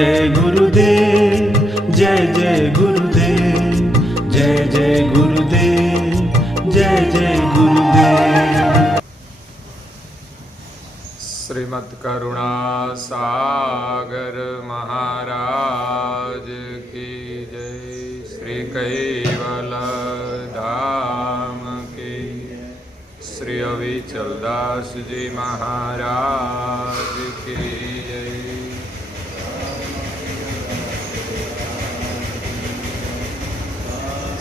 जय गुरुदेव, जय जय गुरुदेव, जय जय गुरुदेव, जय जय गुरुदेव। श्रीमद् करुणा सागर महाराज की जय। श्री कैवल धाम की श्री अविचल दास जी महाराज की जय।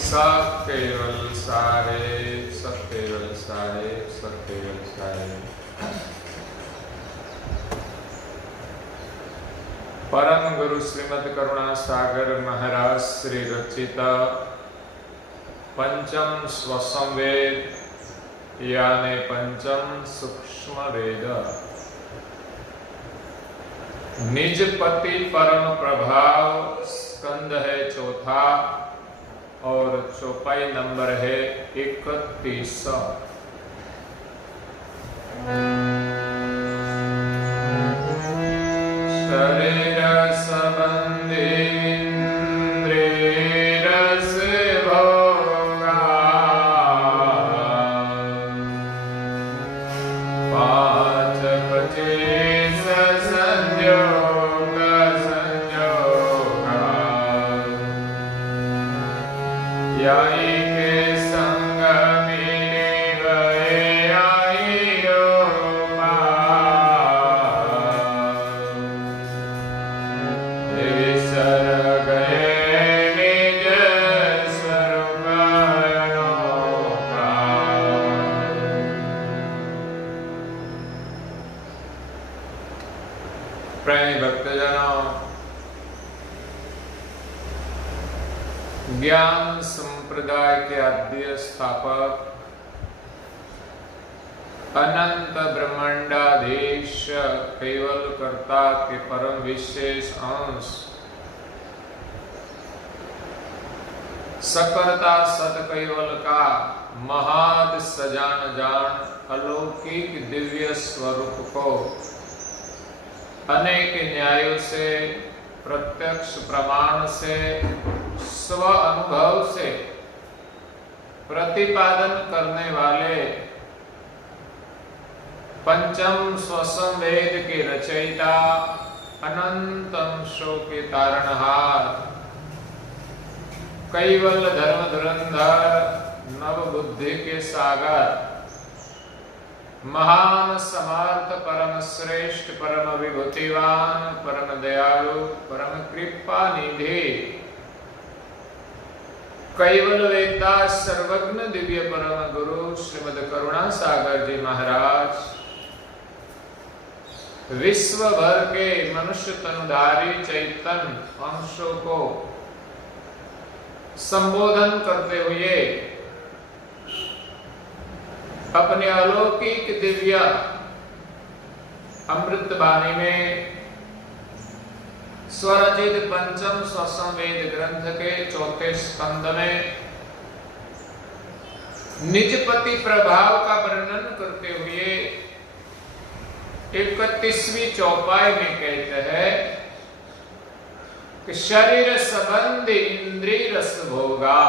सब केवल साहेब, सब केवल साहेब, सब केवल साहेब। परम गुरु श्रीमद् करुणा सागर महाराज श्री रचित पंचम स्वसंवेद यानी पंचम सूक्ष्म वेद निजपति परम प्रभाव स्कंद है चौथा और चौपाई नंबर है 31। शरीर संबंधी इंद्रिय रस भोगा, पांच पचीस संयोग संयोगा, याई के संग मिले गए आई रोमा, विसर गए निज स्वरूप अनोखा। प्रेमी भक्तजनों, ज्ञान संप्रदाय के आद्य स्थापक अनंत ब्रह्मांडाधीश केवल कर्ता के परम विशेष अंश सकर्ता सत केवल का महाद सजान जान अलौकिक दिव्य स्वरूप को अनेक न्यायों से, प्रत्यक्ष प्रमाण से, स्व अनुभव से प्रतिपादन करने वाले पंचम स्वसंवेद के रचयिता, अनंत अंशों के तारणहार, कैवल धर्म धुरंधर, नव बुद्धि के सागर, महान समर्थ परम श्रेष्ठ परम विभूतिवान परम दयालु परम कृपा निधि कैवल वेदा सर्वज्ञ दिव्य परम गुरु श्रीमद् करुणा सागर जी महाराज विश्व भर के मनुष्य तनुधारी चैतन्य अंशों को संबोधन करते हुए अपने अलौकिक दिव्य अमृत वाणी में स्वरचित पंचम स्वसंवेद ग्रंथ के चौथे स्कंद में निजपति प्रभाव का वर्णन करते हुए 31वीं चौपाई में कहते हैं कि शरीर संबंधी इंद्रिय रस भोगा,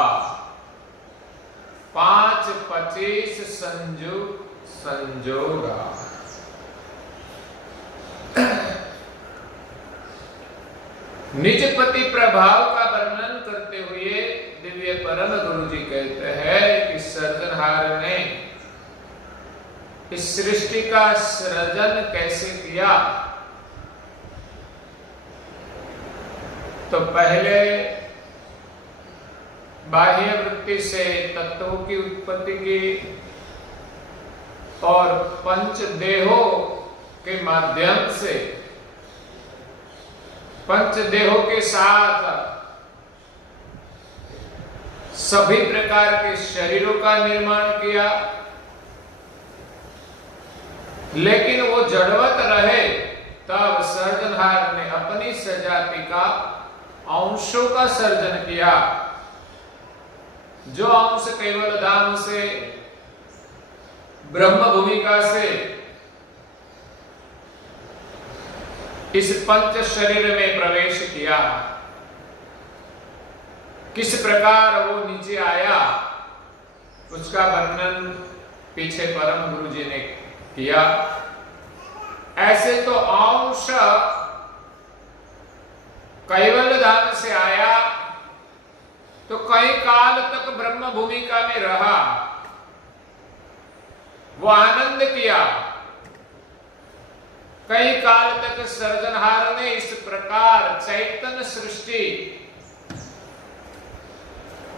5-25 संजोगा। निजपति प्रभाव का वर्णन करते हुए दिव्य परम गुरु जी कहते हैं कि सृजनहार ने इस सृष्टि का सृजन कैसे किया। तो पहले बाह्य वृत्ति से तत्वों की उत्पत्ति की और पंच देहों के माध्यम से पंच देहों के साथ सभी प्रकार के शरीरों का निर्माण किया, लेकिन वो जड़वत रहे तब सृजनहार ने अपनी सजाति का अंशों का सर्जन किया। जो अंश केवल धाम से, ब्रह्म भूमिका से इस पंच शरीर में प्रवेश किया, किस प्रकार वो नीचे आया, उसका वर्णन पीछे परम गुरु जी ने किया। ऐसे तो अंश कैवल्य धाम से आया तो कई काल तक ब्रह्म भूमिका में रहा, वो आनंद किया। कई काल तक सृजनहार ने इस प्रकार चैतन्य सृष्टि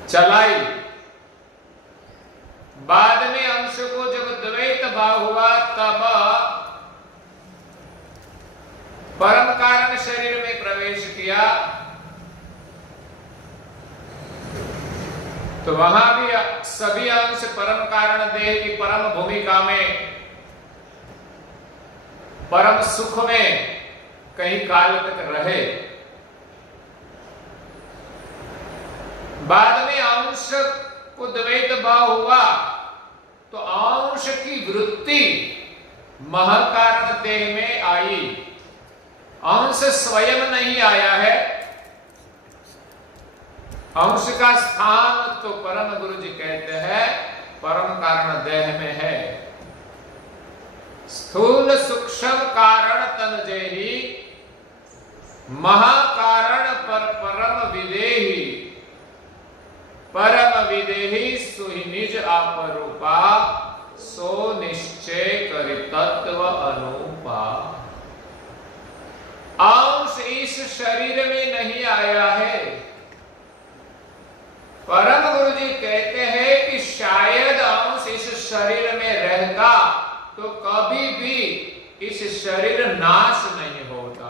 चलाई। बाद में अंश को जब द्वैत भाव हुआ तब परम कारण शरीर में प्रवेश किया, तो वहां भी सभी अंश परम कारण देह की परम भूमिका में, परम सुख में कई काल तक रहे। बाद में अंश को द्वैत भाव हुआ तो अंश की वृत्ति महाकारण देह में आई। अंश स्वयं नहीं आया है, अंश का स्थान तो परम गुरु जी कहते हैं परम कारण देह में है। स्थूल सूक्ष्म कारण तन जेहि, महाकारण पर परम विदेही, परम विदेही सुहि निज आपरूपा, सो निश्चय करि तत्व अनुपा। अंश इस शरीर में नहीं आया है। परम गुरु जी कहते हैं कि शायद अंश इस शरीर में रहता तो कभी भी इस शरीर नाश नहीं होता।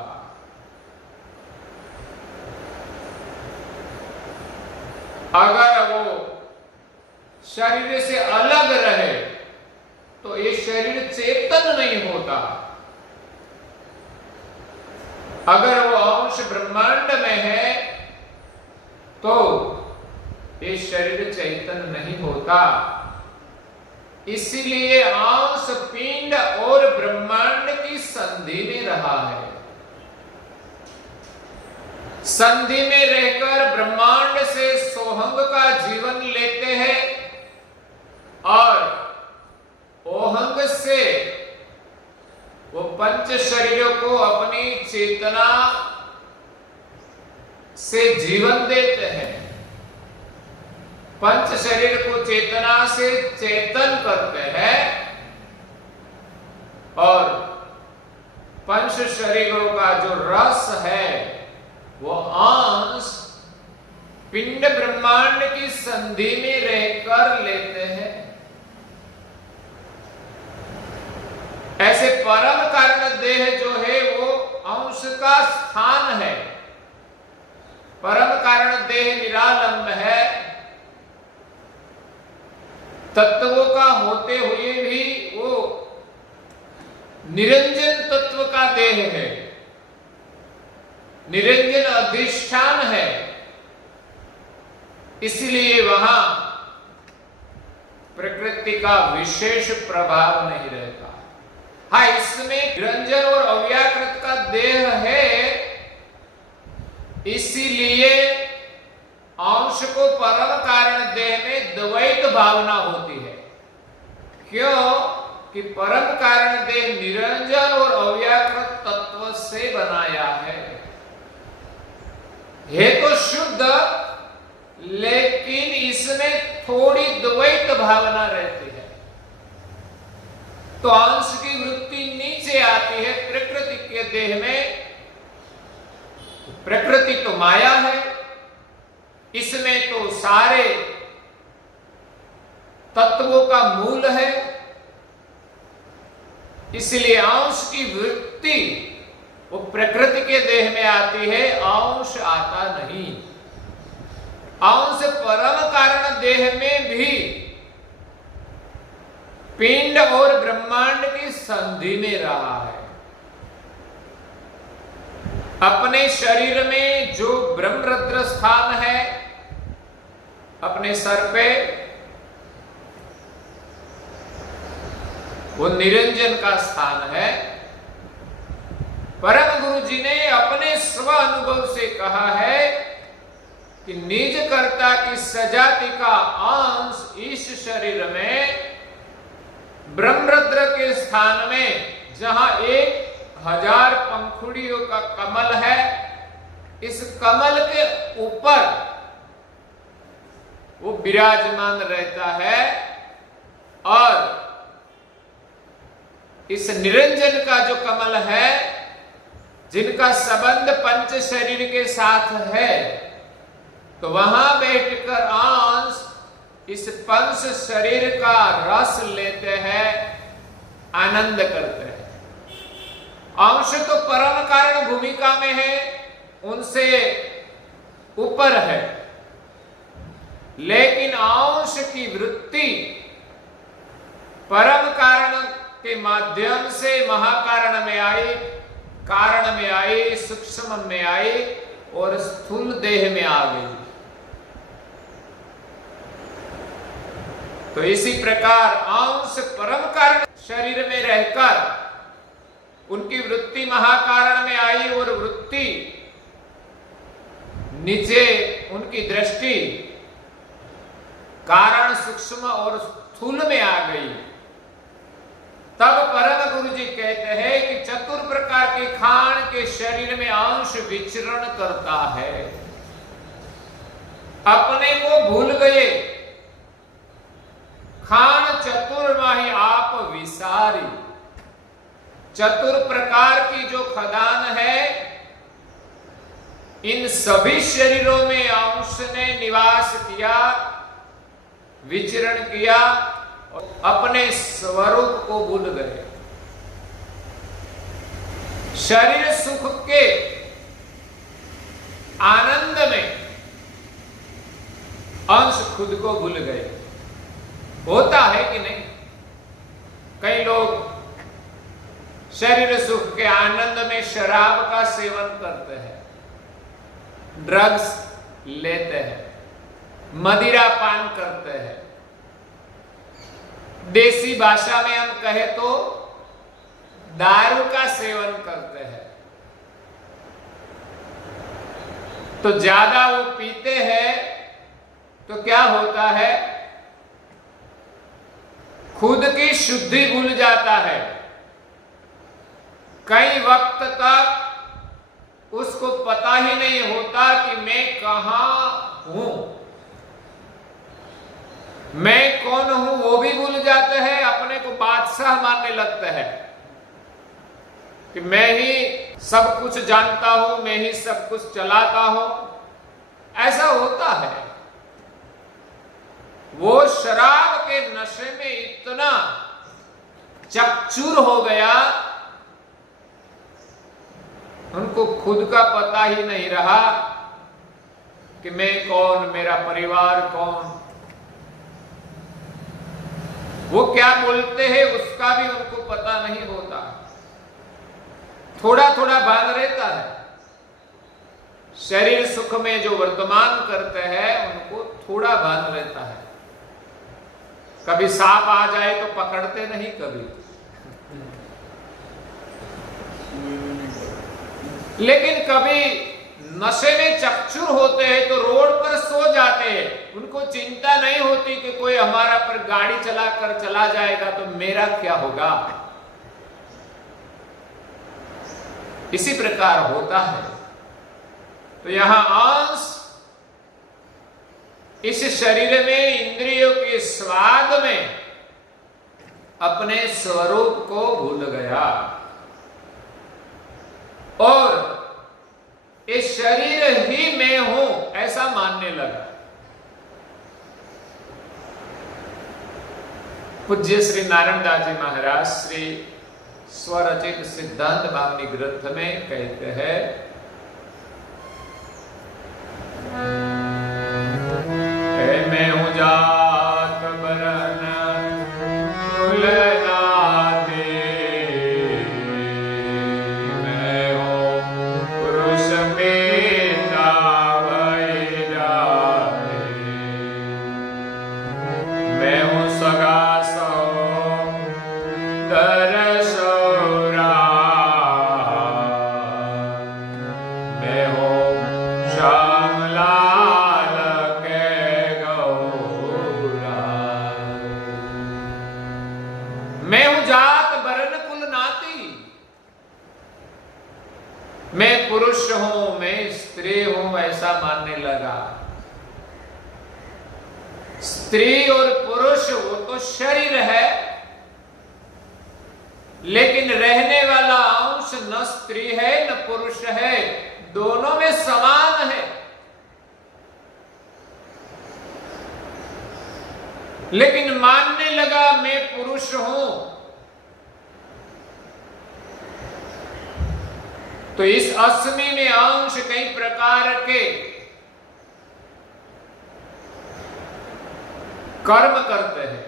अगर वो शरीर से अलग रहे तो ये शरीर चेतन नहीं होता। अगर वो अंश ब्रह्मांड में है तो ये शरीर चैतन नहीं होता। इसलिए अंश पिंड और ब्रह्मांड की संधि में रहा है। संधि में रहकर ब्रह्मांड से सोहंग का जीवन लेते हैं और ओहंग से वो पंच शरीरों को अपनी चेतना से जीवन देते हैं। पंच शरीर को चेतना से चेतन करते हैं और पंच शरीरों का जो रस है वो अंश पिंड ब्रह्मांड की संधि में रहकर लेते हैं। ऐसे परम कारण देह जो है वो अंश का स्थान है। परम कारण देह निरालंब है, तत्वों का होते हुए भी वो निरंजन तत्व का देह है, निरंजन अधिष्ठान है। इसलिए वहां प्रकृति का विशेष प्रभाव नहीं रहता। हाँ, इसमें निरंजन और अव्याकृत का देह है, इसीलिए अंश को परम कारण देह में द्वैत भावना होती है। क्यों कि परम कारण देह निरंजन और अव्याकृत तत्व से बनाया है तो शुद्ध, लेकिन इसमें थोड़ी द्वैत भावना रहती है। तो अंश की वृत्ति नीचे आती है प्रकृति के देह में। प्रकृति तो माया है, इसमें तो सारे तत्वों का मूल है। इसलिए अंश की वृत्ति वो प्रकृति के देह में आती है, अंश आता नहीं। अंश परम कारण देह में भी पिंड और ब्रह्मांड की संधि में रहा है। अपने शरीर में जो ब्रह्मरद्र स्थान है, अपने सर पे वो निरंजन का स्थान है। परम गुरु जी ने अपने स्व अनुभव से कहा है कि निज कर्ता की सजाति का अंश इस शरीर में ब्रह्मरुद्र के स्थान में, जहां 1000 पंखुड़ियों का कमल है, इस कमल के ऊपर वो विराजमान रहता है। और इस निरंजन का जो कमल है, जिनका संबंध पंच शरीर के साथ है, तो वहां बैठकर अंश इस पंच शरीर का रस लेते हैं, आनंद करते हैं। अंश तो परम कारण भूमिका में है, उनसे ऊपर है, लेकिन अंश की वृत्ति परम कारण के माध्यम से महाकारण में आई, कारण में आई, सूक्ष्म में आई और स्थूल देह में आ गई। तो इसी प्रकार अंश परम कारण शरीर में रहकर उनकी वृत्ति महाकारण में आई और वृत्ति नीचे उनकी दृष्टि कारण सूक्ष्म और स्थूल में आ गई। तब परम गुरु जी कहते हैं कि चतुर प्रकार के खान के शरीर में अंश विचरण करता है, अपने को भूल गए। खान चतुर माही आप विसारी, चतुर प्रकार की जो खदान है, इन सभी शरीरों में अंश ने निवास किया, विचरण किया और अपने स्वरूप को भूल गए। शरीर सुख के आनंद में अंश खुद को भूल गए। होता है कि नहीं? कई लोग शरीर सुख के आनंद में शराब का सेवन करते हैं, ड्रग्स लेते हैं, मदिरा पान करते हैं। देसी भाषा में हम कहे तो दारू का सेवन करते हैं। तो ज्यादा वो पीते हैं तो क्या होता है? खुद की शुद्धि भूल जाता है। कई वक्त तक उसको पता ही नहीं होता कि मैं कहां हूं, मैं कौन हूं, वो भी भूल जाते हैं। अपने को बादशाह मानने लगते हैं कि मैं ही सब कुछ जानता हूं, मैं ही सब कुछ चलाता हूं। ऐसा होता है। वो शराब के नशे में इतना चकचूर हो गया, उनको खुद का पता ही नहीं रहा कि मैं कौन, मेरा परिवार कौन। वो क्या बोलते हैं उसका भी उनको पता नहीं होता। थोड़ा थोड़ा भान रहता है। शरीर सुख में जो वर्तमान करते हैं उनको थोड़ा भान रहता है। कभी सांप आ जाए तो पकड़ते नहीं, कभी। लेकिन कभी नशे में चकचूर होते हैं तो रोड पर सो जाते हैं। उनको चिंता नहीं होती कि कोई हमारा पर गाड़ी चलाकर चला जाएगा तो मेरा क्या होगा। इसी प्रकार होता है। तो यहां अंश इस शरीर में इंद्रियों के स्वाद में अपने स्वरूप को भूल गया और इस शरीर ही मैं हूं ऐसा मानने लगा। पूज्य श्री नारायण दास जी महाराज श्री स्वरचित सिद्धांत भावनी ग्रंथ में कहते हैं, मैं हूं जात बरन फूलनाते, मैं हूं पुरुष पेता भय जाते, मैं हूं सगा सौ दर सौरा, ऐसा मानने लगा। स्त्री और पुरुष वो तो शरीर है, लेकिन रहने वाला अंश न स्त्री है न पुरुष है, दोनों में समान है। लेकिन मानने लगा मैं पुरुष हूं, तो इस अस्मि में अंश कई प्रकार के कर्म करते हैं।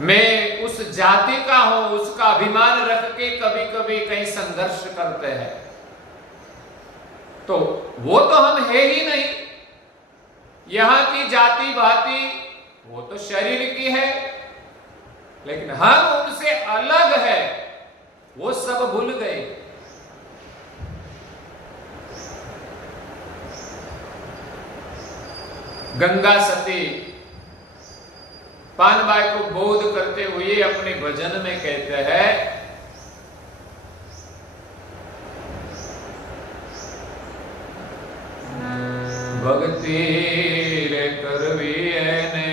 मैं उस जाति का हूं, उसका अभिमान रख के कभी कभी कहीं संघर्ष करते हैं, तो वो तो हम है ही नहीं। यहां की जाति भांति वो तो शरीर की है, लेकिन हम उनसे अलग है, वो सब भूल गए। गंगा सती पानबाई को बोध करते हुए अपने भजन में कहते हैं, भक्ति रे करवी ने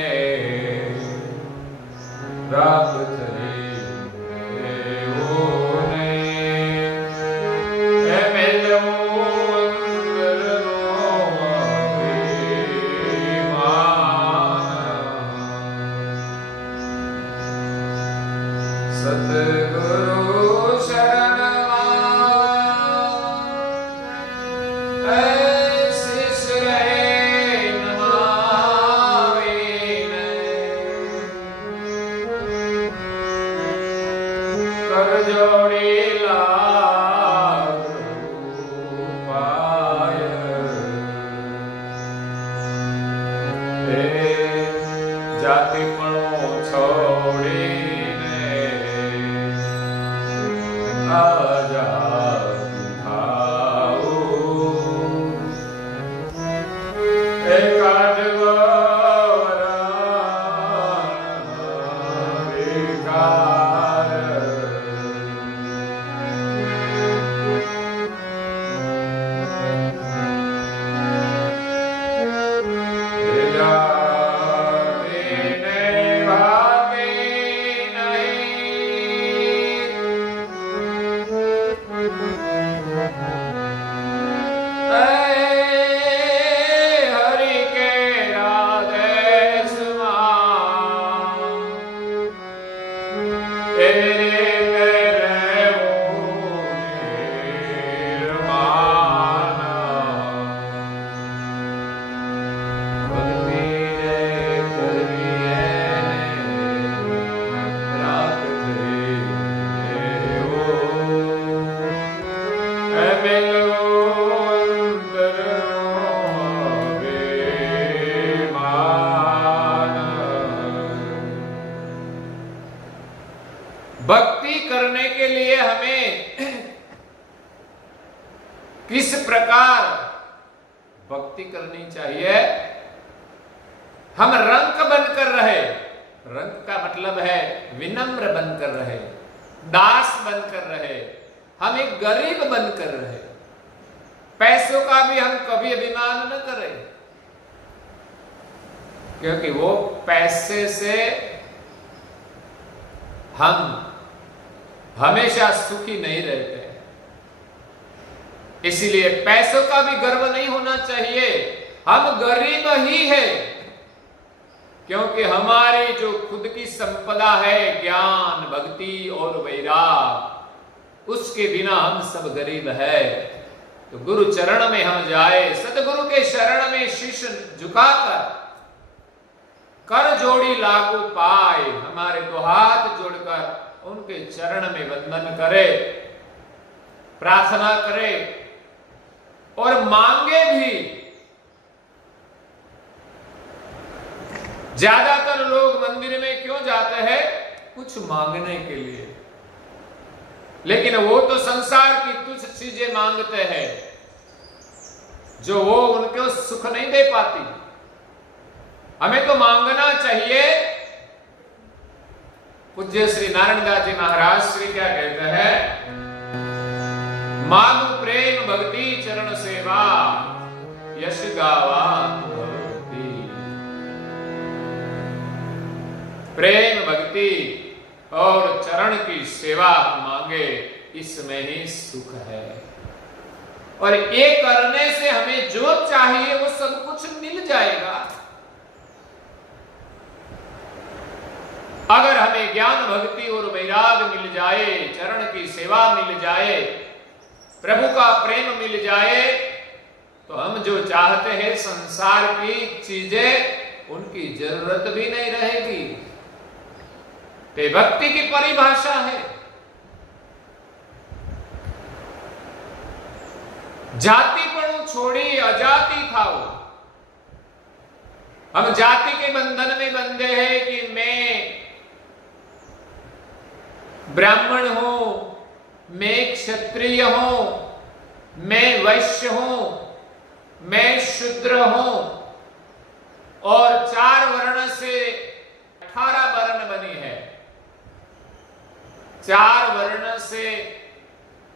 प्राप्त भक्ति करने के लिए हमें किस प्रकार भक्ति करनी चाहिए? हम रंक बनकर रहे, रंक का मतलब है विनम्र बनकर रहे, दास बनकर रहे, हम एक गरीब बनकर रहे, पैसों का भी हम कभी अभिमान न करें, क्योंकि वो पैसे से हम हमेशा सुखी नहीं रहते। इसीलिए पैसों का भी गर्व नहीं होना चाहिए, हम गरीब ही है, क्योंकि हमारी जो खुद की संपदा है ज्ञान, भक्ति और वैराग, उसके बिना हम सब गरीब है। तो गुरु चरण में हम जाए, सतगुरु के शरण में शीश झुकाकर कर जोड़ी लागू पाए, हमारे दो हाथ जोड़कर उनके चरण में वंदन करे, प्रार्थना करे और मांगे भी। ज्यादातर लोग मंदिर में क्यों जाते हैं? कुछ मांगने के लिए, लेकिन वो तो संसार की तुच्छ चीजें मांगते हैं जो वो उनको सुख नहीं दे पाती। हमें तो मांगना चाहिए। पूज्य श्री नारायण दास जी महाराज श्री क्या कहते हैं? मानु प्रेम भक्ति चरण सेवा, यश गावा भक्ति। प्रेम भक्ति और चरण की सेवा मांगे, इसमें ही सुख है। और ये करने से हमें जो चाहिए वो सब कुछ मिल जाएगा। अगर हमें ज्ञान भक्ति और वैराग मिल जाए, चरण की सेवा मिल जाए, प्रभु का प्रेम मिल जाए, तो हम जो चाहते हैं संसार की चीजें, उनकी जरूरत भी नहीं रहेगी। तो भक्ति की परिभाषा है। जातिपणु छोड़ी अजाति खाओ। हम जाति के बंधन में बंधे हैं कि मैं ब्राह्मण हूं, मैं क्षत्रिय हूं, मैं वैश्य हूं, मैं शूद्र हूं, और 4 वर्ण से 18 वर्ण बनी है। 4 वर्ण से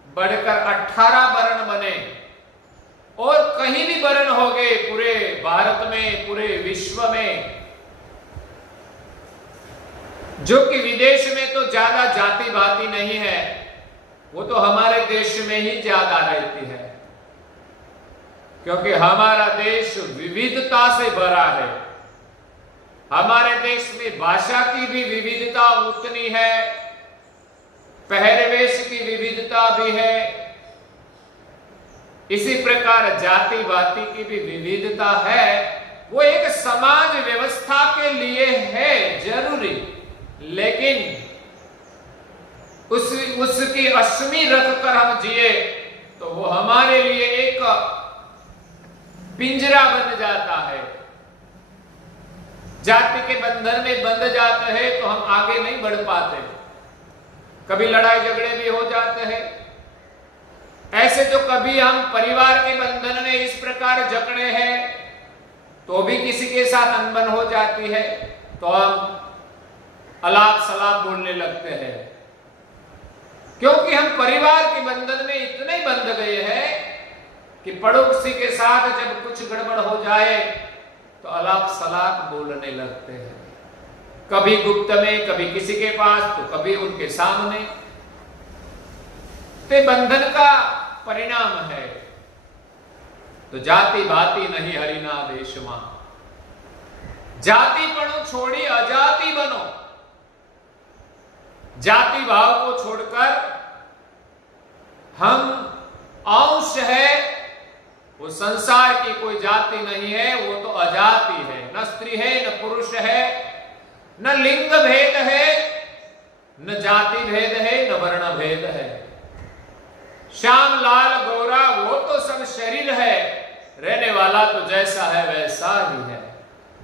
बढ़कर 18 वर्ण बने, और कहीं भी वर्ण हो गए पूरे भारत में, पूरे विश्व में। जो कि विदेश में तो ज्यादा जाति बाती नहीं है, वो तो हमारे देश में ही ज्यादा रहती है, क्योंकि हमारा देश विविधता से भरा है। हमारे देश में भाषा की भी विविधता उतनी है, पहरवेश की विविधता भी है, इसी प्रकार जाति बाती की भी विविधता है। वो एक समाज व्यवस्था के लिए है जरूरी, लेकिन उसकी अश्मी रखकर हम जिए तो वो हमारे लिए एक पिंजरा बन जाता है। जाति के बंधन में बंध जाते हैं तो हम आगे नहीं बढ़ पाते, कभी लड़ाई झगड़े भी हो जाते हैं। ऐसे जो कभी हम परिवार के बंधन में इस प्रकार जकड़े हैं तो भी किसी के साथ अनबन हो जाती है, तो हम अलाप सलाप बोलने लगते हैं, क्योंकि हम परिवार के बंधन में इतने बंध गए हैं कि पड़ोसी के साथ जब कुछ गड़बड़ हो जाए तो अलाप सलाप बोलने लगते हैं, कभी गुप्त में, कभी किसी के पास, तो कभी उनके सामने। ते बंधन का परिणाम है। तो जाति भाति नहीं हरिना देश मां, जाति पणु छोड़ी अजाति बनो। जाति भाव को छोड़कर हम अंश है, वो संसार की कोई जाति नहीं है, वो तो अजाति है। न स्त्री है, न पुरुष है, न लिंग भेद है, न जाति भेद है, न वर्ण भेद है। श्याम लाल गौरा वो तो सब शरीर है, रहने वाला तो जैसा है वैसा ही है।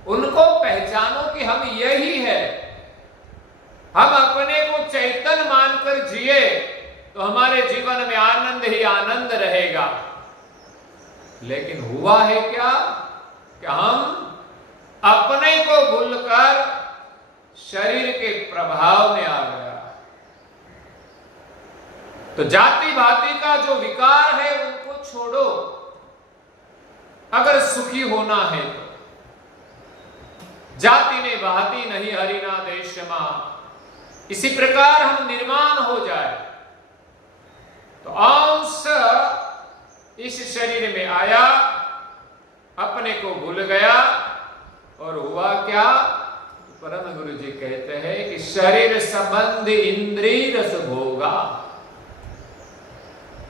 उनको पहचानो कि हम यही है। हम अपने को चैतन्य मानकर जिए तो हमारे जीवन में आनंद ही आनंद रहेगा। लेकिन हुआ है क्या कि हम अपने को भूलकर शरीर के प्रभाव में आ गया। तो जाति भाति का जो विकार है उनको छोड़ो, अगर सुखी होना है तो। जाति ने भाति नहीं हरिना देश मां, इसी प्रकार हम निर्माण हो जाए तो अंश इस शरीर में आया, अपने को भूल गया, और हुआ क्या? परम गुरु जी कहते हैं कि शरीर संबंधी इंद्रिय रस भोगा।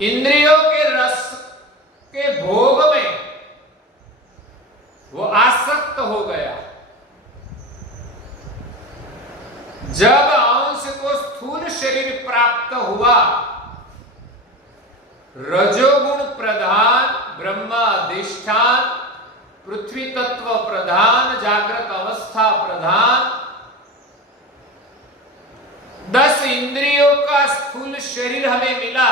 इंद्रियों के रस के भोग में वो आसक्त हो गया। जब अंश को स्थूल शरीर प्राप्त हुआ, रजोगुण प्रधान, ब्रह्माधिष्ठान, पृथ्वी तत्व प्रधान, जागृत अवस्था प्रधान, 10 इंद्रियों का स्थूल शरीर हमें मिला,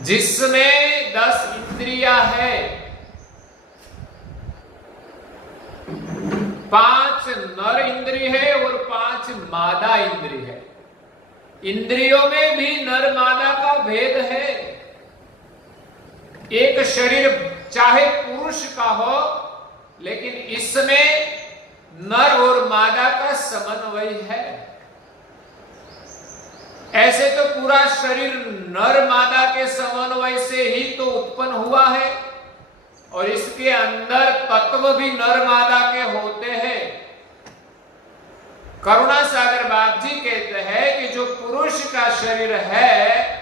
जिसमें 10 इंद्रियां है, 5 नर इंद्रिय है और 5 मादा इंद्रिय है। इंद्रियों में भी नर मादा का भेद है। एक शरीर चाहे पुरुष का हो, लेकिन इसमें नर और मादा का समन्वय है। ऐसे तो पूरा शरीर नर मादा के समन्वय से ही तो उत्पन्न हुआ है, और इसके अंदर तत्व भी नर मादा के होते हैं। करुणा सागर बाप जी कहते हैं कि जो पुरुष का शरीर है,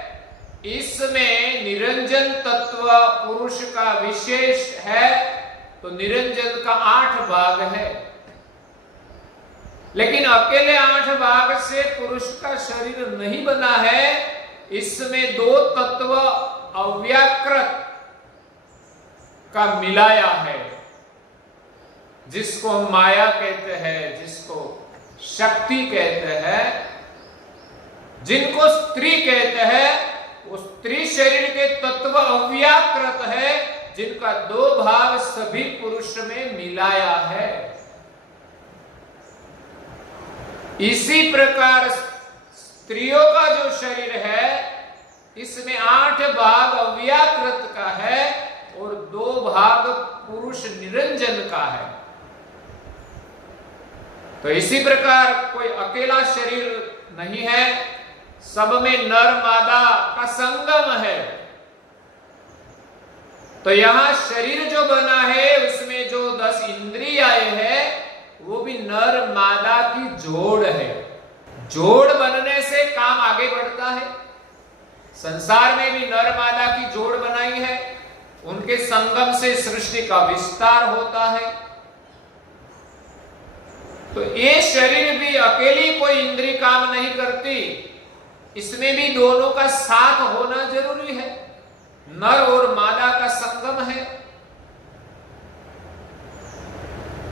इसमें निरंजन तत्व पुरुष का विशेष है, तो निरंजन का 8 भाग है। लेकिन अकेले 8 भाग से पुरुष का शरीर नहीं बना है। इसमें 2 तत्व अव्याकृत का मिलाया है, जिसको हम माया कहते हैं, जिसको शक्ति कहते हैं, जिनको स्त्री कहते हैं। वो स्त्री शरीर के तत्व अव्याकृत है, जिनका 2 भाग सभी पुरुष में मिलाया है। इसी प्रकार स्त्रियों का जो शरीर है, इसमें 8 भाग अव्याकृत का है और 2 भाग पुरुष निरंजन का है। तो इसी प्रकार कोई अकेला शरीर नहीं है, सब में नर मादा का संगम है। तो यहां शरीर जो बना है, उसमें जो 10 इंद्रियाएं हैं, वो भी नर मादा की जोड़ है। जोड़ बनने से काम आगे बढ़ता है। संसार में भी नर मादा की जोड़ बनाई है, उनके संगम से सृष्टि का विस्तार होता है। तो ये शरीर भी अकेली कोई इंद्रिय काम नहीं करती, इसमें भी दोनों का साथ होना जरूरी है। नर और मादा का संगम है,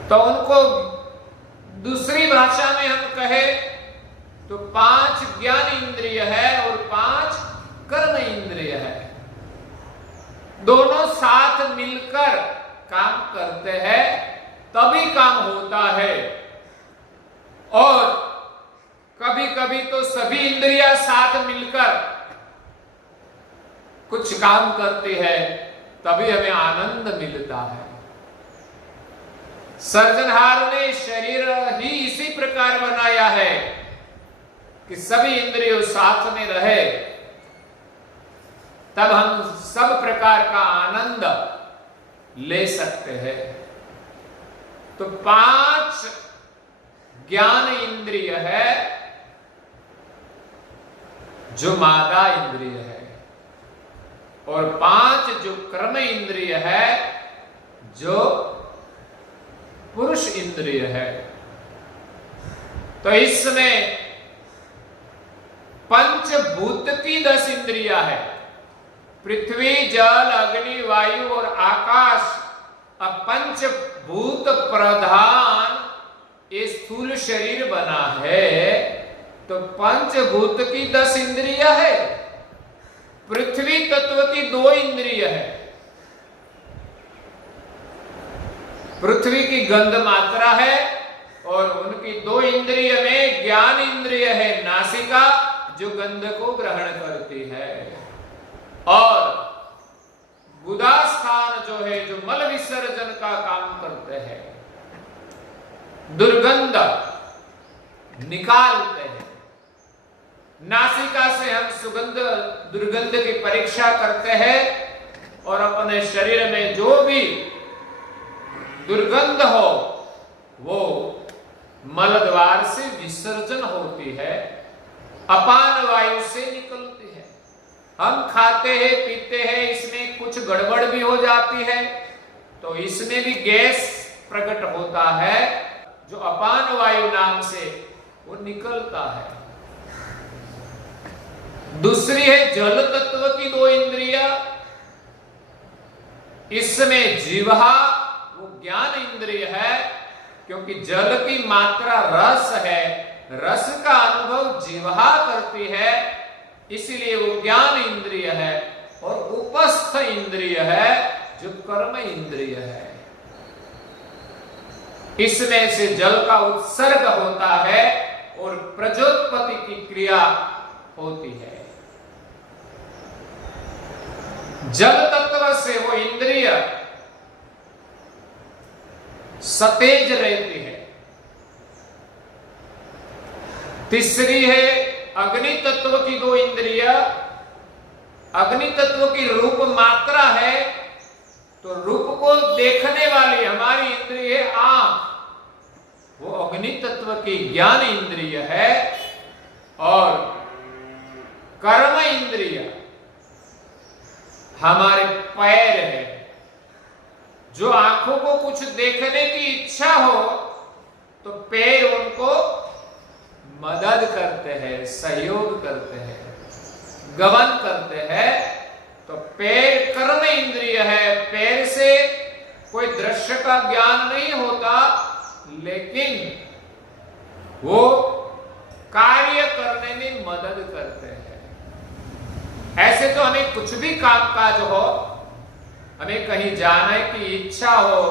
तो उनको दूसरी भाषा में हम कहे तो 5 ज्ञान इंद्रिय है और 5 कर्म इंद्रिय है। दोनों साथ मिलकर काम करते हैं, तभी काम होता है। और कभी कभी तो सभी इंद्रियां साथ मिलकर कुछ काम करती है, तभी हमें आनंद मिलता है। सर्जनहार ने शरीर ही इसी प्रकार बनाया है कि सभी इंद्रियों साथ में रहे, तब हम सब प्रकार का आनंद ले सकते हैं। तो 5 ज्ञान इंद्रिय है जो मादा इंद्रिय है, और 5 जो कर्म इंद्रिय है जो पुरुष इंद्रिय है। तो इसमें पंचभूत की 10 इंद्रियां है। पृथ्वी, जल, अग्नि, वायु और आकाश, अब पंचभूत प्रधान ये स्थूल शरीर बना है। तो पंचभूत की 10 इंद्रियां है। पृथ्वी तत्व की 2 इंद्रिय है। पृथ्वी की गंध मात्रा है, और उनकी 2 इंद्रिय में ज्ञान इंद्रिय है, नासिका, जो गंध को ग्रहण करती है, और गुदा स्थान जो है, जो मल विसर्जन का काम करते हैं, दुर्गंध निकालते हैं। नासिका से हम सुगंध दुर्गंध की परीक्षा करते हैं, और अपने शरीर में जो भी दुर्गंध हो वो मल द्वार से विसर्जन होती है, अपान वायु से निकलती है। हम खाते हैं, पीते हैं, इसमें कुछ गड़बड़ भी हो जाती है, तो इसमें भी गैस प्रकट होता है, जो अपान वायु नाम से वो निकलता है। दूसरी है जल तत्व की 2 इंद्रियां। इसमें जीवा वो ज्ञान इंद्रिय है, क्योंकि जल की मात्रा रस है, रस का अनुभव जीवा करती है, इसलिए वो ज्ञान इंद्रिय है। और उपस्थ इंद्रिय है जो कर्म इंद्रिय है। इसमें से जल का उत्सर्ग होता है, और प्रजोत्पत्ति की क्रिया होती है। जल तत्व से वो इंद्रिय सतेज रहती है। तीसरी है अग्नि तत्व की 2 इंद्रिया। अग्नि तत्व की रूप मात्रा है, तो रूप को देखने वाली हमारी इंद्रिय है आंख, वो अग्नि तत्व की ज्ञान इंद्रिय है। और कर्म इंद्रिय हमारे पैर है, जो आंखों को कुछ देखने की इच्छा हो तो पैर उनको मदद करते हैं, सहयोग करते हैं, गमन करते हैं। तो पैर कर्म इंद्रिय है। पैर से कोई दृश्य का ज्ञान नहीं होता, लेकिन वो कार्य करने में मदद करते हैं। ऐसे तो हमें कुछ भी काम काज हो, हमें कहीं जाने की इच्छा हो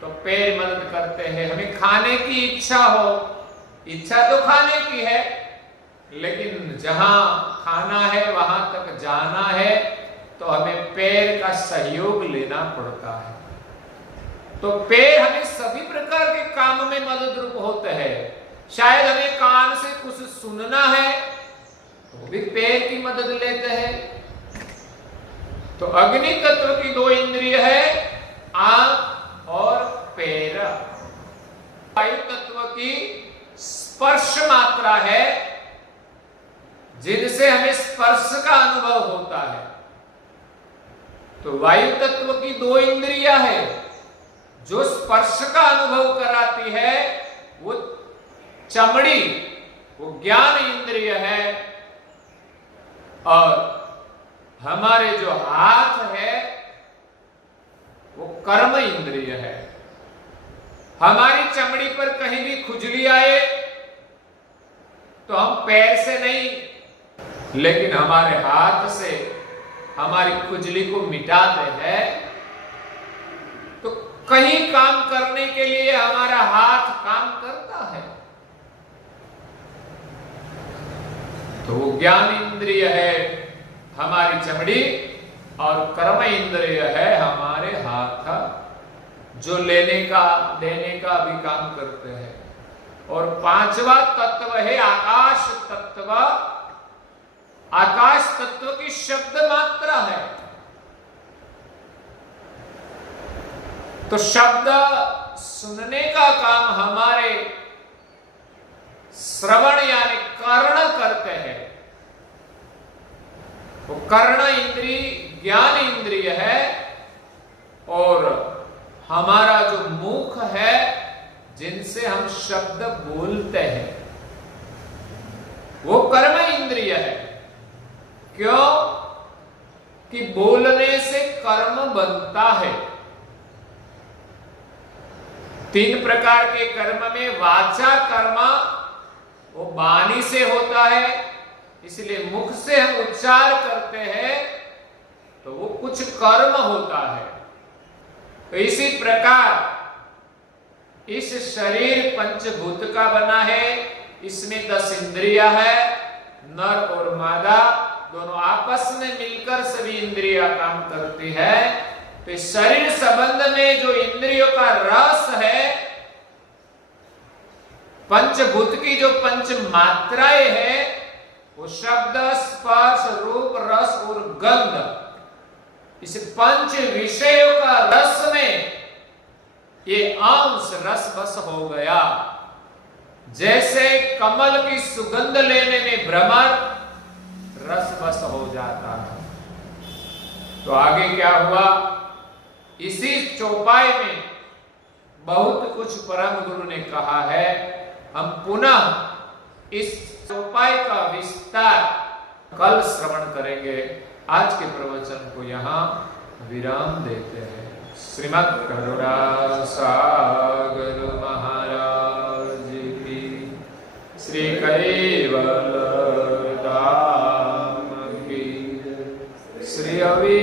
तो पैर मदद करते हैं। हमें खाने की इच्छा हो, इच्छा तो खाने की है, लेकिन जहां खाना है वहां तक जाना है तो हमें पैर का सहयोग लेना पड़ता है। तो पैर हमें सभी प्रकार के काम में मदद रूप होते हैं। शायद हमें कान से कुछ सुनना है तो भी पैर की मदद लेते हैं। तो अग्नि तत्व की 2 इंद्रिय है, आंख और पैर। वायु तत्व की स्पर्श मात्रा है, जिनसे हमें स्पर्श का अनुभव होता है। तो वायु तत्व की 2 इंद्रियां है, जो स्पर्श का अनुभव कराती है वो चमड़ी, वो ज्ञान इंद्रिय है। और हमारे जो हाथ है वो कर्म इंद्रिय है। हमारी चमड़ी पर कहीं भी खुजली आए तो हम पैर से नहीं, लेकिन हमारे हाथ से हमारी खुजली को मिटाते हैं। तो कहीं काम करने के लिए हमारा हाथ काम करता है, तो वो ज्ञान इंद्रिय है हमारी चमड़ी, और कर्म इंद्रिय है हमारे हाथ, जो लेने का देने का भी काम करते हैं। और 5वां तत्व है आकाश तत्व। आकाश तत्व की शब्द मात्रा है। तो शब्द सुनने का काम हमारे श्रवण यानी कर्ण करते हैं। वो कर्ण इंद्रिय ज्ञान इंद्रिय है, और हमारा जो मुख है जिनसे हम शब्द बोलते हैं वो कर्म इंद्रिय है। क्यों? कि बोलने से कर्म बनता है। 3 प्रकार के कर्म में वाचा कर्म वो वाणी से होता है, इसलिए मुख से हम उच्चार करते हैं तो वो कुछ कर्म होता है। तो इसी प्रकार इस शरीर पंचभूत का बना है, इसमें 10 इंद्रियां है, नर और मादा दोनों आपस में मिलकर सभी इंद्रियां काम करती है। तो इस शरीर संबंध में जो इंद्रियों का रस है, पंचभूत की जो पंच मात्राएं है, वो शब्द, स्पर्श, रूप, रस और गंध, इस पंच विषयों का रस में ये अंश रस बस हो गया। जैसे कमल की सुगंध लेने में भ्रमर रस बस हो जाता है। तो आगे क्या हुआ? इसी चौपाई में बहुत कुछ परम गुरु ने कहा है। हम पुनः इस चौपाई का विस्तार कल श्रवण करेंगे। आज के प्रवचन को यहाँ विराम देते हैं। श्रीमद् करुणा सागर महाराज की, श्री कैवल धाम की, श्री अवि